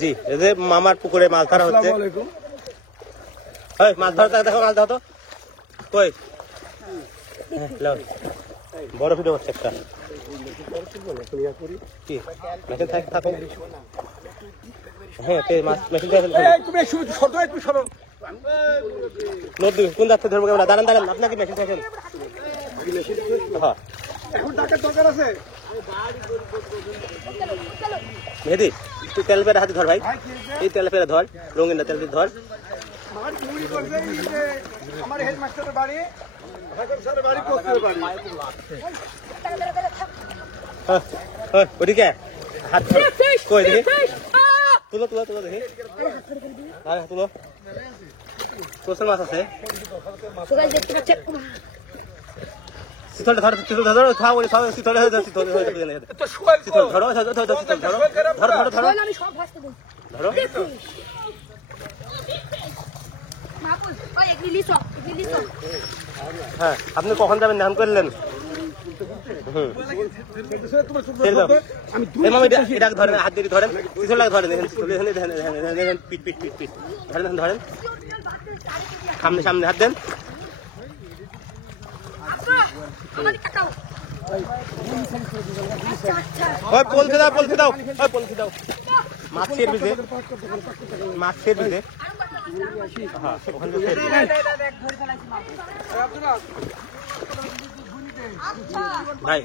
জি, এই যে মামার পুকুরে মাছ ধরা হচ্ছে। মাছ ধরা দেখো, মাছ ধরো তো কই। বড় ভিডিও হচ্ছে একটা। কি মেশিন থাকো? হ্যাঁ, মাছ মেশিন নদী কোন যাচ্ছে ধরবো কেমন? দাঁড়ান দাঁড়ান, আপনাকে মেশিন থাকেন। হ্যাঁ, মেহেদি তুই তেল পেরে হাতে ধর ভাই, এই তেল পেরে ধর, রঙিন তেল দিয়ে ধর। ওদিকে হাত কই দেখি, তুলো তুলো তুলো দেখি, তুলো। কোথায় মাছ আছে? ধরো ধরো ধরো হ্যাঁ, আপনি কখন যাবেন ধ্যান করলেন? ধরেন হাত দিয়ে ধরেন, ধরেন পিট পিট পিট পিট ধরেন ধরেন, সামনে সামনে হাত দেন। পলতে দাও পলতে দাও পলতে দাও, মাছের বিজে মাছের বিজে। হ্যাঁ, ওখানে ভাই